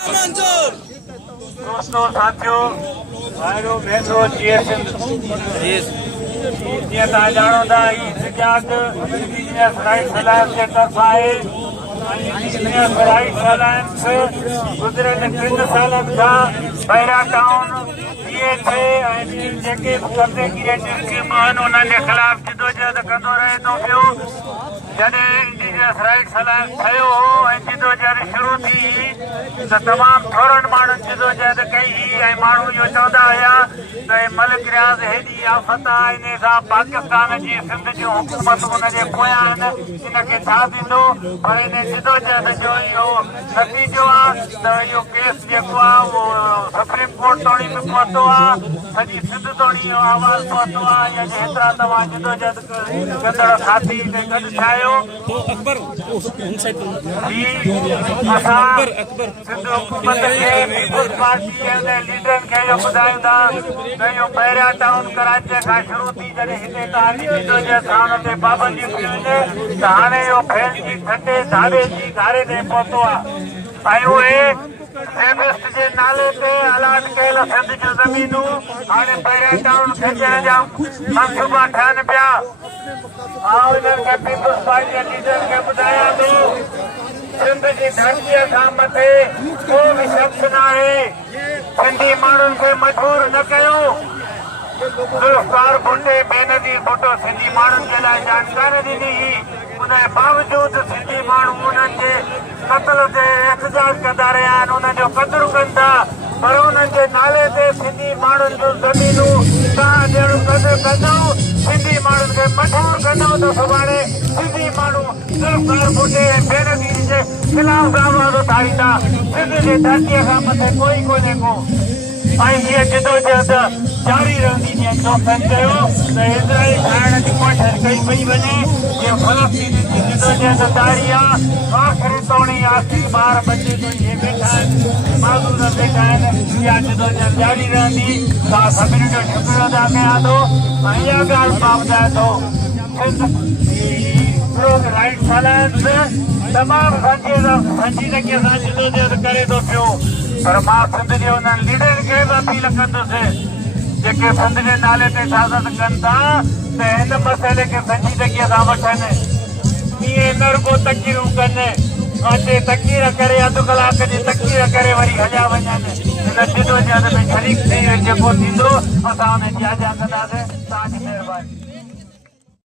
दोस्तों साथियों भाइयों बहनों जीअं तव्हां ॼाणो था इंडिजिनियस राइट्स अलायंस जे तरफ़ां आहे इंडिजिनियस राइट्स अलायंस गुज़िरियल 3 सालनि खां बहिरा टाउन DHA ऐं जेके बि कब्ज़े गिरंदियूं स्कीमूं आहिनि उन्हनि जे ख़िलाफ़ जिदोजहद कंदो रहे थो पियो। जॾहिं इंडिजिनियस राइट्स अलायंस ठहियो हो ऐं जिदोजहद शुरू थी त तमामु थोरनि माण्हुनि जिदोजहद कई हुई ऐं माण्हू इहो चवंदा हुया त मलिक रियाज़ हेॾी आफ़त आहे इन सां पाकिस्तान जी सिंध जूं हुकूमत हुनजे पोयां आहिनि इनखे छा थींदो। पर इन जिदोजहद जो इहो नतीजो आहे त इहो केस जेको आहे उहो सुप्रीम कोर्ट ताईं बि पहुतो आहे, सॼी सिंध ताईं इहो आवाज़ पहुतो आहे। या जेतिरा तव्हां जिदोजहद कंदड़ साथी गॾु ठाहियो सिंध हुकूमत खे पीपुल्स पार्टी जे लीडरनि खे इहो ॿुधायूं था त इहो पहिरियां टाउन कराची खां शुरू थी जॾहिं हिते तव्हांजी जिदोजहद सां हुन ते पाबंदी थी वञे त हाणे इहो फैलिजी ठटे धाबे जी घारे ते पहुतो आहे। ऐं उहे सेबिस्ट जे नाले ते अलाट कयल सिंध जूं ज़मीनूं हाणे पहिरियां टाउन खेचण जा मंसूबा ठहनि पिया। इन्हनि खे पीपुल्स पार्टी जे लीडरनि खे ॿुधायां थो सिंध जी धरतीअ खां मथे को बि शख़्स न आहे। सिंधी माण्हुनि खे मजबूर न कयो। ज़ुल्फ़कार भुट्टे बेनज़ीर भुट्टो सिंधी माण्हुनि जे लाइ जानकारी ॾिनी हुई, उन जे बावजूदि सिंधी माण्हू उन्हनि जे क़त्ल ते एहतजाज कंदा रहिया आहिनि, उनजो क़दुरु कनि था। पर उन्हनि जे नाले ते सिंधी माण्हुनि जूं ज़मीनूं तव्हां जहिड़ो क़दुरु कंदव, सिंधी माण्हुनि खे मजबूर कंदव त सुभाणे सिंधी माण्हू ज़ुल्फ़कार भुट्टे ऐं बेनज़ीर जे ख़िलाफ़ आवाज़ उथारींदा। सिंध जे धरतीअ खां मथे कोई कोन्हे को। ऐं हीअ जिदोजहद जारी रहंदी। जीअं चौथनि चयो त इज़राइल ठाहिण जी कोशिशि कई पई वञे, जीअं फ़लस्तीन जी जिदोजहद जारी आहे। आख़िरी तोड़ी आख़िरी ॿार बचे तो इहे वेठा आहिनि, माज़ूर वेठा आहिनि। इहा जिदोजहद जारी रहंदी। तव्हां सभिनी जो शुक्रिया अदा कयां थो। ऐं इहा ॻाल्हि मां ॿुधायां थो राइट्स अलायंस तमामु संजीदगीअ सां जिदोजहद करे थो पियो। पर मां सिंध जे उन्हनि लीडरनि खे बि अपील कंदुसि जेके सिंध जे नाले ते सियासत कनि था त हिन मसइले खे संजीदगीअ सां वठनि। ईअं न रुगो तकीरूं कनि, अचे तकीर करे अधु कलाक जी तकीर करे वरी हलिया वञनि। हिन जिदोजहद में शरीक थी जेको थींदो असां हुनजी आज़ा कंदासीं। तव्हांजी महिरबानी।